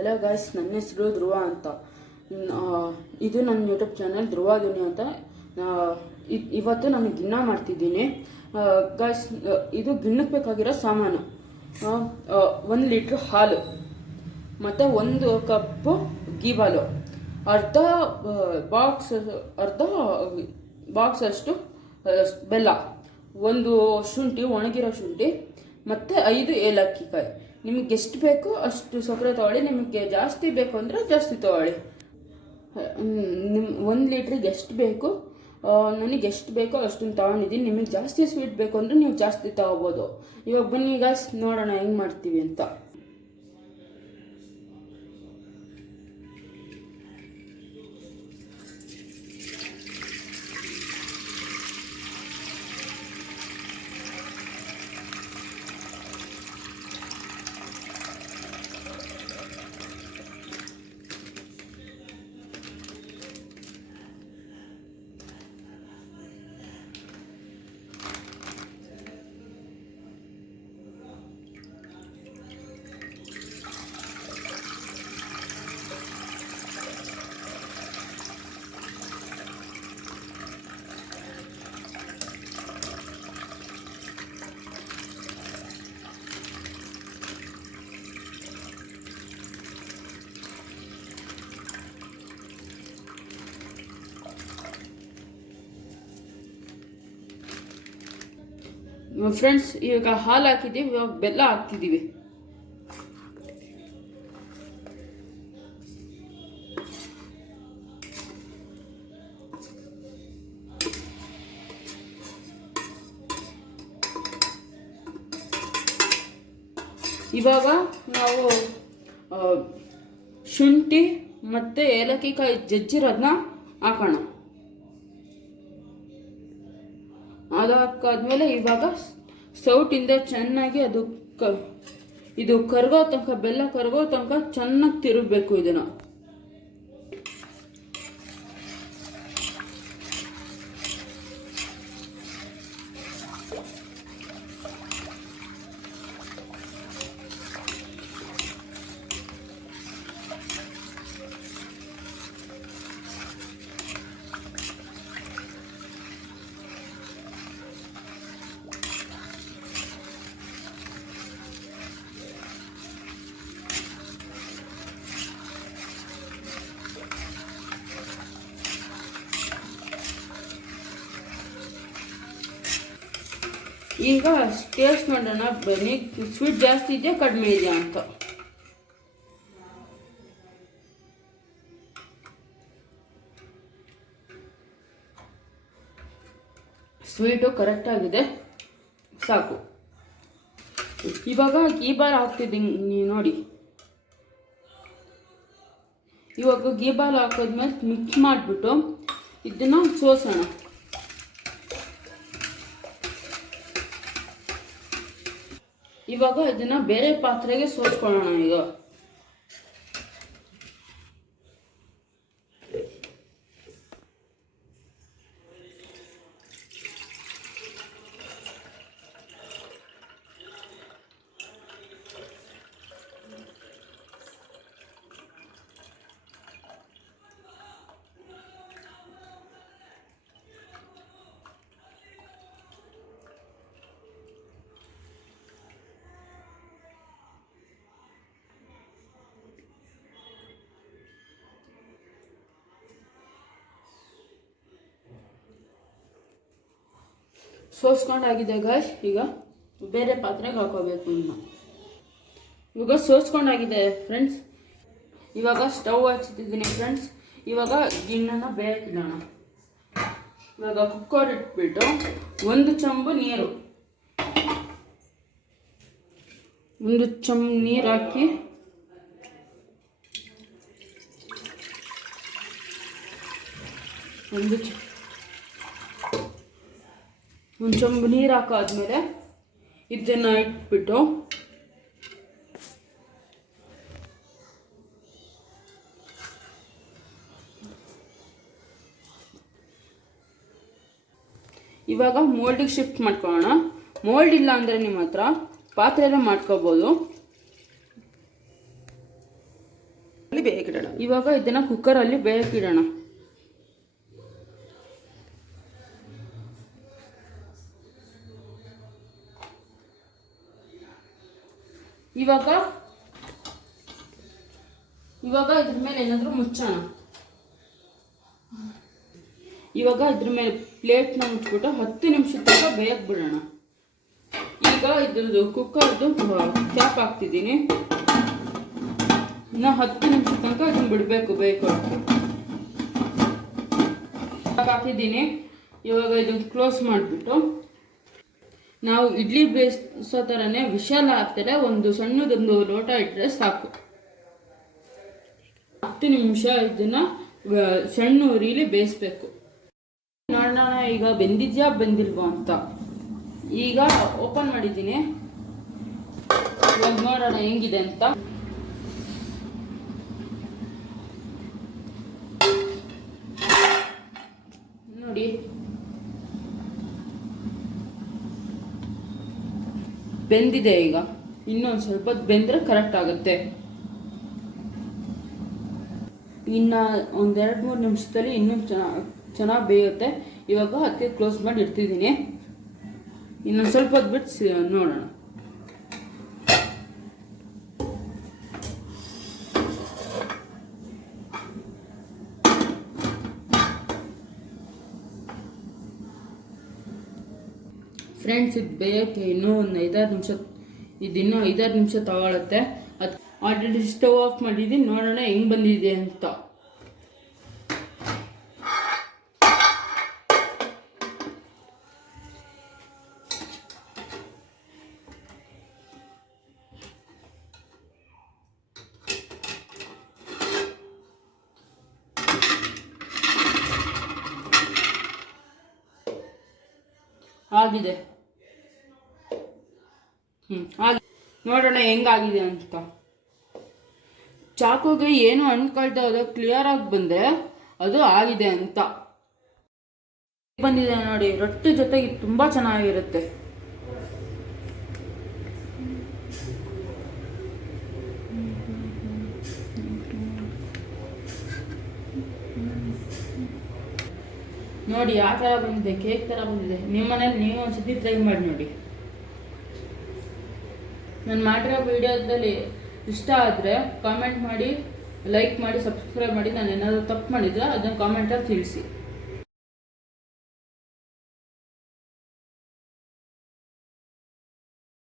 Hello guys, ನನ್ನ ಹೆಸರು ಧ್ರುವ ಅಂತ. ಇದು ನನ್ನ ಯೂಟ್ಯೂಬ್ ಚಾನಲ್ ಧ್ರುವ ಧ್ವನಿ ಅಂತ. ಇವತ್ತು ನಾನು ಗಿಣ್ಣ ಮಾಡ್ತಿದ್ದೀನಿ ಗಾಯ್ಸ್. ಇದು ಗಿಣ್ಣಕ್ಕೆ ಬೇಕಾಗಿರೋ ಸಾಮಾನು 1 ಲೀಟ್ರ್ ಹಾಲು ಮತ್ತು 1 ಕಪ್ಪು ಗೀಬಾಲು, ಅರ್ಧ ಬಾಕ್ಸ್ ಅಷ್ಟು ಬೆಲ್ಲ, 1 ಶುಂಠಿ, ಒಣಗಿರೋ ಶುಂಠಿ ಮತ್ತು 5 ಏಲಕ್ಕಿಕಾಯಿ. ನಿಮಗೆ ಎಷ್ಟು ಬೇಕೋ ಅಷ್ಟು ಸಕ್ಕರೆ ತೊಗೊಳ್ಳಿ, ನಿಮಗೆ ಜಾಸ್ತಿ ಬೇಕು ಅಂದರೆ ಜಾಸ್ತಿ ತೊಗೊಳ್ಳಿ. 1 ಲೀಟ್ರಿಗೆ ಎಷ್ಟು ಬೇಕು, ನನಗೆ ಎಷ್ಟು ಬೇಕೋ ಅಷ್ಟನ್ನು ತೊಗೊಂಡಿದ್ದೀನಿ. ನಿಮಗೆ ಜಾಸ್ತಿ ಸ್ವೀಟ್ ಬೇಕು ಅಂದರೆ ನೀವು ಜಾಸ್ತಿ ತೊಗೋಬೋದು. ಇವಾಗ ಬನ್ನಿ ಗಾಯ್ಸ್, ನೋಡೋಣ ಹೆಂಗೆ ಮಾಡ್ತೀವಿ ಅಂತ. ಫ್ರೆಂಡ್ಸ್, ಇವಾಗ ಹಾಲು ಹಾಕಿದ್ದೀವಿ, ಇವಾಗ ಬೆಲ್ಲ ಹಾಕ್ತಿದ್ದೀವಿ. ಇವಾಗ ನಾವು ಶುಂಠಿ ಮತ್ತು ಏಲಕ್ಕಿಕಾಯಿ ಜಜ್ಜಿರೋದನ್ನ ಹಾಕೋಣ. ಅದು ಹಾಕಾದ್ಮೇಲೆ ಇವಾಗ ಸೌಟಿಂದ ಚೆನ್ನಾಗಿ ಇದು ಕರಗೋ ತನಕ, ಬೆಲ್ಲ ಕರಗೋ ತನಕ ಚೆನ್ನಾಗಿ ತಿರುಗಬೇಕು ಇದನ್ನು. ಈಗ ಟೇಸ್ಟ್ ಮಾಡೋಣ, ಬನ್ನಿ ಸ್ವೀಟ್ ಜಾಸ್ತಿ ಇದೆಯಾ ಕಡಿಮೆ ಇದೆಯಾ ಅಂತ. ಸ್ವೀಟು ಕರೆಕ್ಟಾಗಿದೆ, ಸಾಕು. ಇವಾಗ ಗೀಬಾಲ್ ಹಾಕ್ತಿದ್ದೀನಿ ನೋಡಿ. ಇವಾಗ ಗೀಬಾಲ್ ಹಾಕಿದ್ಮೇಲೆ ಮಿಕ್ಸ್ ಮಾಡಿಬಿಟ್ಟು ಇದನ್ನು ಸೋಸೋಣ. ಇವಾಗ ಇದನ್ನ ಬೇರೆ ಪಾತ್ರೆಗೆ ಸೋಸ್ಕೊಳ್ಳೋಣ. ಈಗ ಸೋಸ್ಕೊಂಡಾಗಿದೆ ಗಾಯ್ಸ್. ಈಗ ಬೇರೆ ಪಾತ್ರೆಗೆ ಹಾಕೋಬೇಕು. ಇವಾಗ ಸೋಸ್ಕೊಂಡಾಗಿದೆ ಫ್ರೆಂಡ್ಸ್. ಇವಾಗ ಸ್ಟವ್ ಹಚ್ಚಿದ್ದೀನಿ ಫ್ರೆಂಡ್ಸ್. ಇವಾಗ ಗಿಣ್ಣನ ಬೇಯಿಸೋಣ. ಇವಾಗ ಕುಕ್ಕರ್ ಇಟ್ಬಿಟ್ಟು 1 ಚಂಬು ನೀರು, 1 ಚಂಬು ನೀರು ಹಾಕಿ ಒಂದು ಚಂಬು ನೀರು ಹಾಕಾದ್ಮೇಲೆ ಇದನ್ನು ಇಟ್ಬಿಟ್ಟು ಇವಾಗ ಮೋಲ್ಡಿಗೆ ಶಿಫ್ಟ್ ಮಾಡ್ಕೊಳ್ಳೋಣ. ಮೋಲ್ಡ್ ಇಲ್ಲ ಅಂದರೆ ನಿಮ್ಮ ಹತ್ರ ಪಾತ್ರೆನ ಮಾಡ್ಕೋಬೋದು. ಕುಕ್ಕರಲ್ಲಿ ಬೇಯಕ್ಕಿಡೋಣ. ಇವಾಗ ಇದನ್ನು ಕುಕ್ಕರಲ್ಲಿ ಬೇಯಕ್ಕಿಡೋಣ. ಇವಾಗ ಇದ್ರ ಮೇಲೆ ಏನಾದರೂ ಮುಚ್ಚೋಣ. ಇವಾಗ ಇದ್ರ ಮೇಲೆ ಪ್ಲೇಟ್ನ ಮುಚ್ಬಿಟ್ಟು 10 ನಿಮಿಷದ ತನಕ ಬೇಯಕ್ಕೆ ಬಿಡೋಣ. ಈಗ ಇದ್ರದ್ದು ಕುಕ್ಕರ್ದು ಕ್ಯಾಪ್ ಹಾಕ್ತಿದ್ದೀನಿ. ಇನ್ನು 10 ನಿಮಿಷದ ತನಕ ಇದನ್ನು ಬಿಡಬೇಕು ಬೇಯ್ಕೊಳ್ಳೋಕ್ಕೆ. ಹಾಕಿದ್ದೀನಿ. ಇವಾಗ ಇದನ್ನು ಕ್ಲೋಸ್ ಮಾಡಿಬಿಟ್ಟು ನಾವು ಇಡ್ಲಿ ಬೇಯಿಸೋ ಥರನೇ ವಿಶಾಲ ಆಗ್ತಾರೆ ಒಂದು ಸಣ್ಣದೊಂದು ಲೋಟ ಇಟ್ಟರೆ ಸಾಕು. 10 ನಿಮಿಷ ಇದನ್ನು ಸಣ್ಣ ಉರಿಲಿ ಬೇಯಿಸ್ಬೇಕು. ನೋಡೋಣ ಈಗ ಬೆಂದಿದ್ಯಾ ಬೆಂದಿಲ್ವೋ ಅಂತ. ಈಗ ಓಪನ್ ಮಾಡಿದ್ದೀನಿ. ಇವಾಗ ನೋಡೋಣ ಹೆಂಗಿದೆ ಅಂತ. ನೋಡಿ ಬೆಂದಿದೆ. ಈಗ ಇನ್ನೊಂದು ಸ್ವಲ್ಪ ಬೆಂದರೆ ಕರೆಕ್ಟ್ ಆಗುತ್ತೆ. ಇನ್ನು ಒಂದು 2-3 ನಿಮಿಷದಲ್ಲಿ ಇನ್ನೂ ಚೆನ್ನಾಗಿ ಬೇಯುತ್ತೆ. ಇವಾಗ ಅದಕ್ಕೆ ಕ್ಲೋಸ್ ಮಾಡಿ ಇಡ್ತಿದ್ದೀನಿ. ಇನ್ನೊಂದು ಸ್ವಲ್ಪ ಹೊತ್ತು ಬಿಟ್ಟು ನೋಡೋಣ. ಫ್ರೆಂಡ್ಸ್, ಇದು ಬೇಯೋಕ್ಕೆ ಇನ್ನೂ ಒಂದು 5-6 ನಿಮಿಷ, ಇನ್ನೂ 5-6 ನಿಮಿಷ ತಗೊಳುತ್ತೆ. ಅದು ಆಲ್ರೆಡಿ ಸ್ಟವ್ ಆಫ್ ಮಾಡಿದ್ದೀನಿ. ನೋಡೋಣ ಹೆಂಗೆ ಬಂದಿದೆ ಅಂತ. ಆಗಿದೆ. ಆಗಿದೆ. ನೋಡೋಣ ಹೆಂಗಾಗಿದೆ ಅಂತ. ಚಾಕುಗೆ ಏನು ಅನ್ಕೊಳ್ತಾ ಅದು ಕ್ಲಿಯರ್ ಆಗಿ ಬಂದರೆ ಅದು ಆಗಿದೆ ಅಂತ ಬಂದಿದೆ. ನೋಡಿ, ರೊಟ್ಟಿ ಜೊತೆಗೆ ತುಂಬ ಚೆನ್ನಾಗಿರುತ್ತೆ. ನೋಡಿ ಯಾವ ಥರ ಬಂದಿದೆ, ಕೇಕ್ ಥರ ಬಂದಿದೆ. ನಿಮ್ಮ ಮನೇಲಿ ನೀವು ಒಂದ್ಸತಿ ಟ್ರೈ ಮಾಡಿ ನೋಡಿ. ನಾನು ಮಾಡಿರೋ ವಿಡಿಯೋದಲ್ಲಿ ಇಷ್ಟ ಆದರೆ ಕಾಮೆಂಟ್ ಮಾಡಿ, ಲೈಕ್ ಮಾಡಿ, ಸಬ್ಸ್ಕ್ರೈಬ್ ಮಾಡಿ. ನಾನು ಏನಾದರೂ ತಪ್ಪು ಮಾಡಿದರೆ ಅದನ್ನು ಕಾಮೆಂಟಲ್ಲಿ ತಿಳಿಸಿ.